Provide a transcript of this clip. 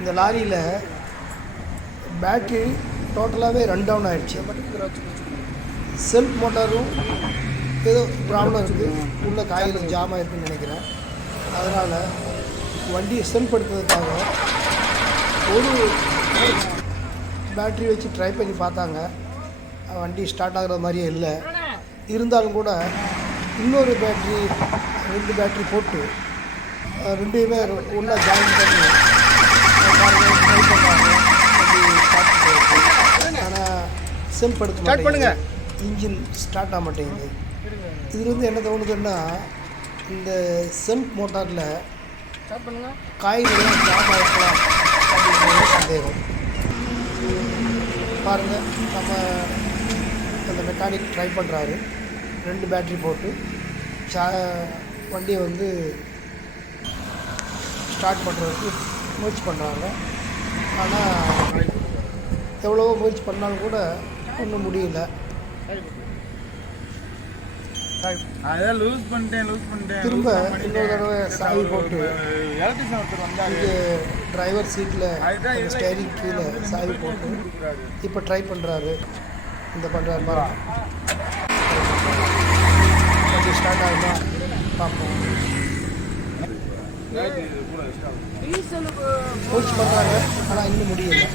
இந்த லாரியில் பேட்ரி டோட்டலாகவே ரன் டவுன் ஆகிடுச்சு. செல்ஃப் மோட்டாரும் ஏதோ ப்ராப்ளம் இருக்குது, உள்ள காயில் ஜாம் ஆகிருக்குன்னு நினைக்கிறேன். அதனால் வண்டியை செல்ஃப் எடுத்ததுக்காக ஒரு பேட்ரி வச்சு ட்ரை பண்ணி பார்த்தாங்க. வண்டி ஸ்டார்ட் ஆகிற மாதிரியே இல்லை. இருந்தாலும் கூட இன்னொரு பேட்ரி 2 பேட்ரி போட்டு ரெண்டையுமே ஒன்றா ஜாயின் பண்ணி ட்ரை பண்ணுறாங்க. ஆனால் செல்ஃப் எடுக்க மாட்டேங்குது, இன்ஜின் ஸ்டார்ட் ஆக மாட்டேங்குது. இதுலேருந்து என்ன தோணுதுன்னா, இந்த செல்ஃப் மோட்டாரில் காய்கறிலாம் ஜாம் ஆகிருக்கலாம் அப்படிங்கிற சந்தேகம். பாருங்கள், நம்ம அந்த மெக்கானிக் ட்ரை பண்ணுறாரு. 2 பேட்ரி போட்டு வண்டியை வந்து ஸ்டார்ட் பண்ணுறதுக்கு முயற்சி பண்ணுறாங்க. ஆனால் எவ்வளவோ முயற்சி பண்ணாலும் கூட ஒன்றும் முடியல. திரும்ப இன்னொரு தடவை சாவி போட்டு இது டிரைவர் சீட்டில் ஸ்டேரிங் கீழே சாவி போட்டு இப்போ ட்ரை பண்ணுறாரு. இந்த பண்ணுறாரு பாருங்க. வண்டி ஸ்டார்ட் ஆகுமா பார்ப்போம். முயற்சி பண்ணுறாங்க, ஆனால் இன்னும் முடியல.